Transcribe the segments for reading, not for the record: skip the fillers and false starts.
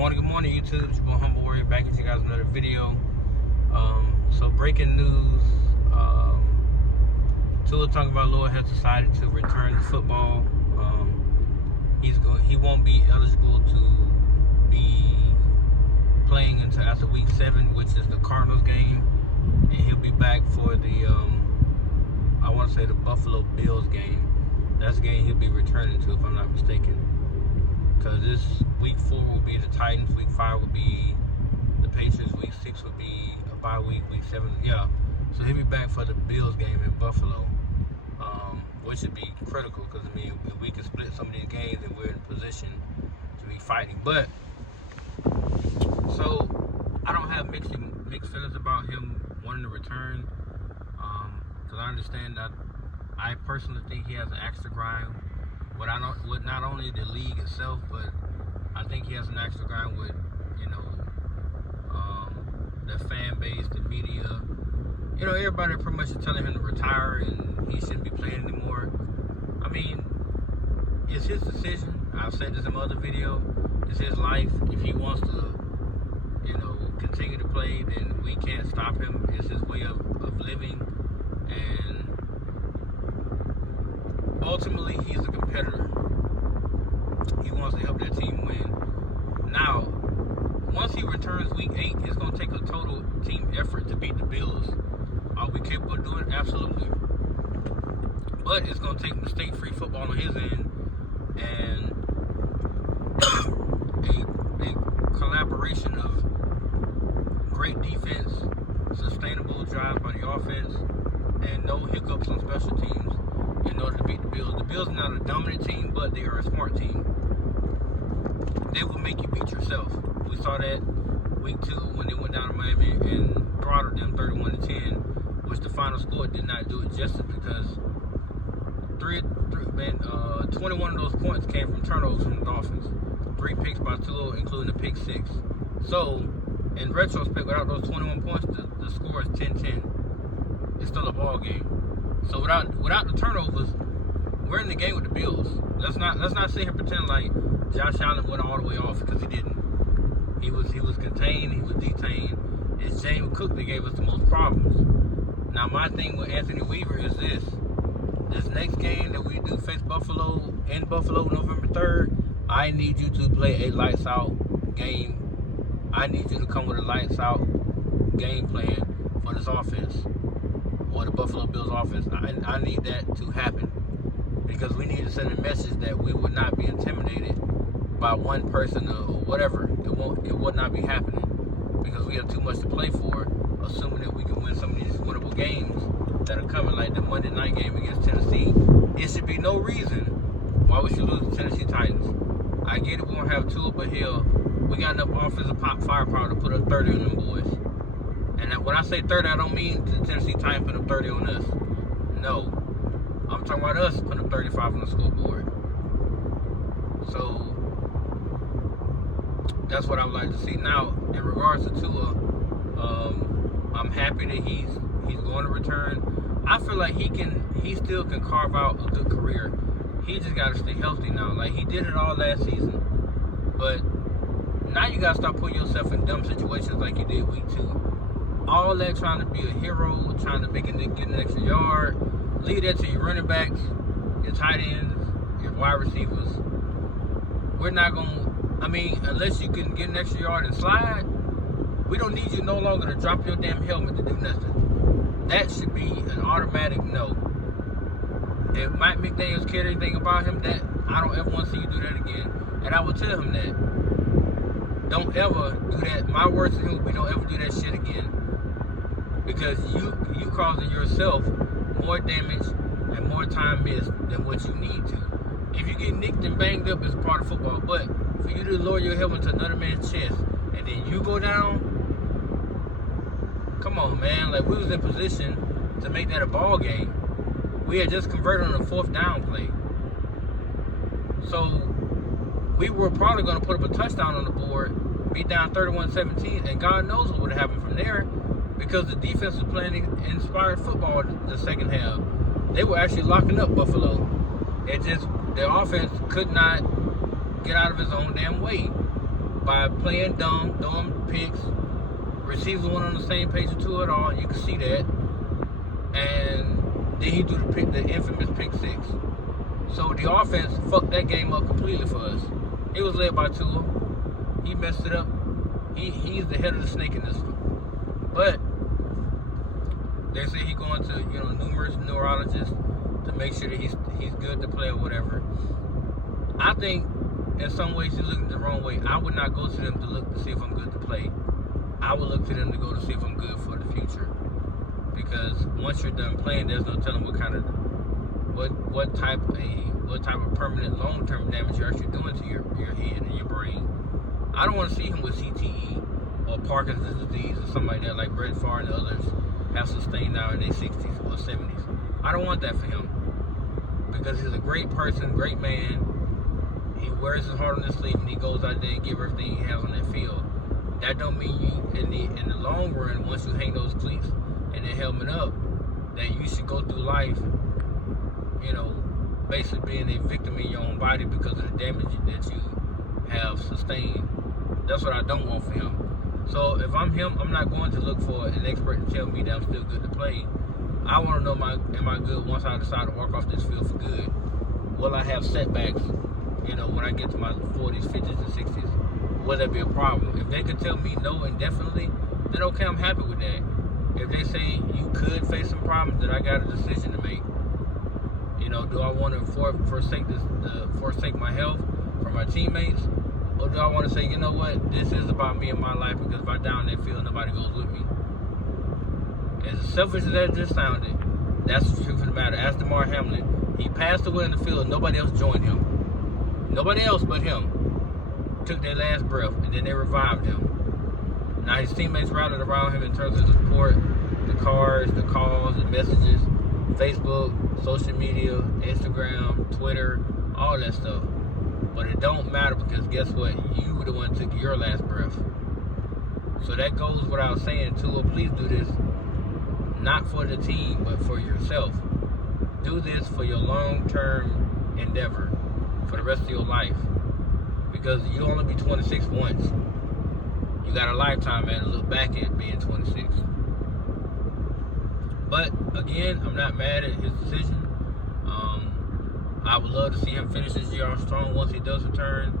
Good morning, YouTube. It's your boy Humble Warrior back at you guys another video. So breaking news: Tua Tagovailoa has decided to return to football. He won't be eligible to be playing until after Week 7, which is the Cardinals game, and he'll be back for the Buffalo Bills game. That's the game he'll be returning to, if I'm not mistaken. Because this Week 4 will be the Titans, Week 5 will be the Patriots, Week 6 will be a bye week, Week 7, yeah. So he'll be back for the Bills game in Buffalo, which would be critical because, if we can split some of these games and we're in position to be fighting. But, so, I don't have mixed feelings about him wanting to return, because I understand that I personally think he has an axe to grind with not only the league itself, but I think he has an axe to grind with, the fan base, the media. Everybody pretty much is telling him to retire and he shouldn't be playing anymore. It's his decision. I've said this in my other video. It's his life. If he wants to, continue to play, then we can't stop him. It's his way of living. And ultimately, he's a competitor. He wants to help that team win. Now, once he returns Week 8, it's going to take a total team effort to beat the Bills. Are we capable of doing it? Absolutely. But it's going to take mistake-free football on his end and a collaboration of great defense, sustainable drives by the offense, and no hiccups on special teams in order to beat the Bills. The Bills are not a dominant team, but they are a smart team. They will make you beat yourself. We saw that Week 2 when they went down to Miami and throttled them 31-10, which the final score did not do it justice because 21 of those points came from turnovers from the Dolphins. 3 picks by Tua, including a pick 6. So, in retrospect, without those 21 points, the score is 10-10. It's still a ball game. So without the turnovers, we're in the game with the Bills. Let's not sit here and pretend like Josh Allen went all the way off, because he didn't. He was contained, he was detained. It's James Cook that gave us the most problems. Now my thing with Anthony Weaver is this. This next game that we do face Buffalo in Buffalo November 3rd, I need you to play a lights out game. I need you to come with a lights out game plan for this offense, or the Buffalo Bills offense. I need that to happen, because we need to send a message that we would not be intimidated by one person or whatever. It would not be happening, because we have too much to play for, assuming that we can win some of these winnable games that are coming, like the Monday night game against Tennessee. It should be no reason why we should lose the Tennessee Titans. I get it, we don't have Tua, but hell, we got enough offensive firepower to put up 30 on them boys. And when I say 30, I don't mean the Tennessee Titans put up 30 on us. No. I'm talking about us putting up 35 on the scoreboard. So, that's what I would like to see. Now, in regards to Tua, I'm happy that he's going to return. I feel like he still can carve out a good career. He just got to stay healthy now. Like, he did it all last season. But now you got to stop putting yourself in dumb situations like you did Week 2. All that trying to be a hero, trying to get an extra yard, leave that to your running backs, your tight ends, your wide receivers. We're not going to, unless you can get an extra yard and slide, we don't need you no longer to drop your damn helmet to do nothing. That should be an automatic no. If Mike McDaniels cared anything about him, that I don't ever want to see you do that again. And I will tell him that. Don't ever do that. My words to him would be, don't ever do that shit again. Because you causing yourself more damage and more time missed than what you need to. If you get nicked and banged up, it's part of football. But for you to lower your helmet to another man's chest and then you go down, come on, man. Like, we was in position to make that a ball game. We had just converted on a 4th down play. So we were probably going to put up a touchdown on the board, be down 31-17, and God knows what would have happened from there, because the defense was playing inspired football the second half. They were actually locking up Buffalo. Their offense could not get out of his own damn way. by playing dumb, throwing picks. Receivers weren't on the same page with Tua at all. You can see that. And then he threw the infamous pick 6. So the offense fucked that game up completely for us. It was led by Tua. He messed it up. He's the head of the snake in this one. But they say he's going to numerous neurologists to make sure that he's good to play or whatever. I think in some ways he's looking the wrong way. I would not go to them to look to see if I'm good to play. I would look to them to go to see if I'm good for the future. Because once you're done playing, there's no telling what type of permanent long-term damage you're actually doing to your head and your brain. I don't want to see him with CTE or Parkinson's disease or something like that, like Brett Favre and others have sustained now in their 60s or 70s. I don't want that for him, because he's a great person, great man. He wears his heart on his sleeve and he goes out there and gives everything he has on that field. That don't mean you, in the long run, once you hang those cleats and the helmet up, that you should go through life, basically being a victim in your own body because of the damage that you have sustained. That's what I don't want for him. So if I'm him, I'm not going to look for an expert to tell me that I'm still good to play. I want to know, am I good once I decide to walk off this field for good? Will I have setbacks, when I get to my 40s, 50s, and 60s? Will that be a problem? If they could tell me no indefinitely, then okay, I'm happy with that. If they say you could face some problems, then I got a decision to make. Do I want to forsake my health for my teammates? Or do I want to say, you know what, this is about me and my life, because if I die on that field, nobody goes with me. As selfish as that just sounded, that's the truth of the matter. Ask Damar Hamlin. He passed away in the field, nobody else joined him. Nobody else but him took their last breath, and then they revived him. Now his teammates rallied around him in terms of the support, the cards, the calls, the messages, Facebook, social media, Instagram, Twitter, all that stuff. But it don't matter, because guess what? You were the one who took your last breath. So that goes without saying, Tua, please do this not for the team, but for yourself. Do this for your long-term endeavor, for the rest of your life. Because you'll only be 26 once. You got a lifetime, man, to look back at being 26. But again, I'm not mad at his decision. I would love to see him finish this year off strong once he does return,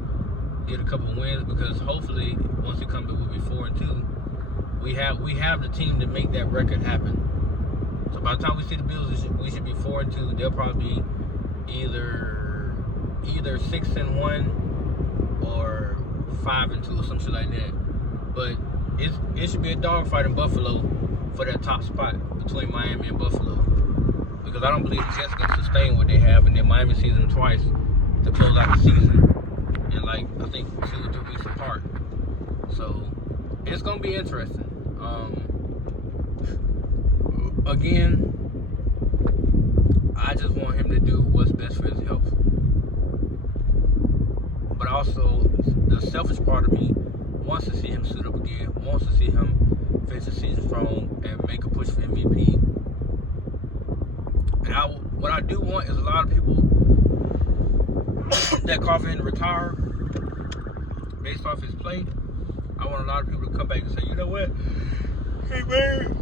get a couple wins, because hopefully once he comes back we'll be 4-2. We have the team to make that record happen. So by the time we see the Bills, we should be 4-2. They'll probably be either 6-1 or 5-2 or some shit like that. But it should be a dogfight in Buffalo for that top spot between Miami and Buffalo. Because I don't believe the Jets can sustain what they have, and then Miami sees them twice to close out the season in I think 2 or 3 weeks apart. So it's gonna be interesting. Again, I just want him to do what's best for his health. But also, the selfish part of me wants to see him suit up again, wants to see him finish the season strong and make a push for MVP. And what I do want is a lot of people that call for him to retire based off his play. I want a lot of people to come back and say, you know what? Hey man,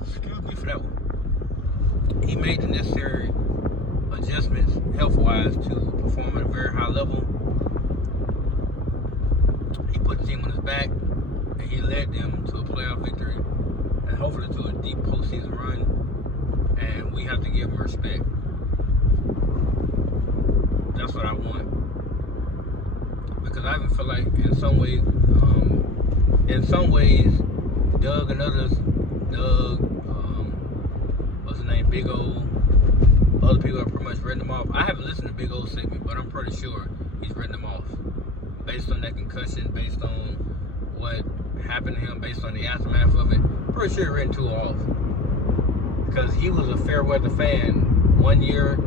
excuse me for that one. He made the necessary adjustments health-wise to perform at a very high level. He put the team on his back, and he led them to a playoff victory, and hopefully to a deep postseason run. And we have to give him respect. That's what I want. Because I even feel like in some ways, Doug and others, what's his name, Big O, other people have pretty much written them off. I haven't listened to Big O's segment, but I'm pretty sure he's written them off. Based on that concussion, based on what happened to him, based on the aftermath of it, pretty sure he written Tua off. Because he was a fair weather fan. One year,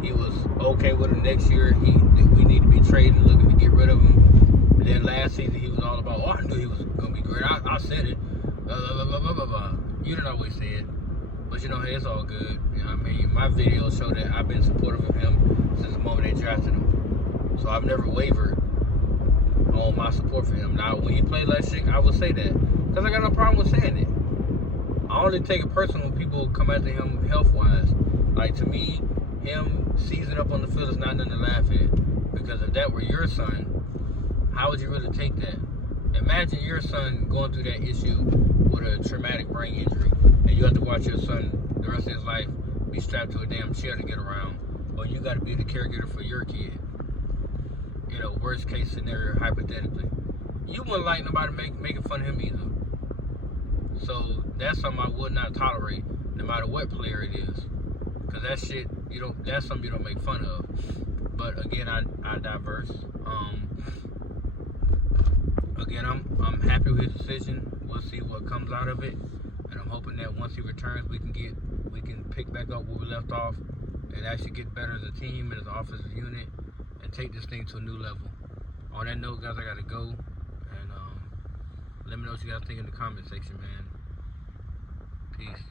he was okay with him. Next year, we need to be trading, looking to get rid of him. And then last season, he was all about, I knew he was going to be great. I said it. You didn't always say it. But, hey, it's all good. I mean, my videos show that I've been supportive of him since the moment they drafted him. So I've never wavered on hold my support for him. Now, when he played last shit, I would say that. Because I got no problem with saying it. I only take it personal when people come after him health-wise. Like, to me, him seizing up on the field is not nothing to laugh at. Because if that were your son, how would you really take that? Imagine your son going through that issue with a traumatic brain injury, and you have to watch your son the rest of his life be strapped to a damn chair to get around, or you got to be the caregiver for your kid. You know, worst case scenario, hypothetically. You wouldn't like nobody making fun of him either. So that's something I would not tolerate, no matter what player it is. Because that shit, that's something you don't make fun of. But again, I diverse. Again, I'm happy with his decision. We'll see what comes out of it, and I'm hoping that once he returns, we can pick back up where we left off, and actually get better as a team and as an offensive unit, and take this thing to a new level. On that note, guys, I gotta go, and let me know what you guys think in the comment section, man. Peace.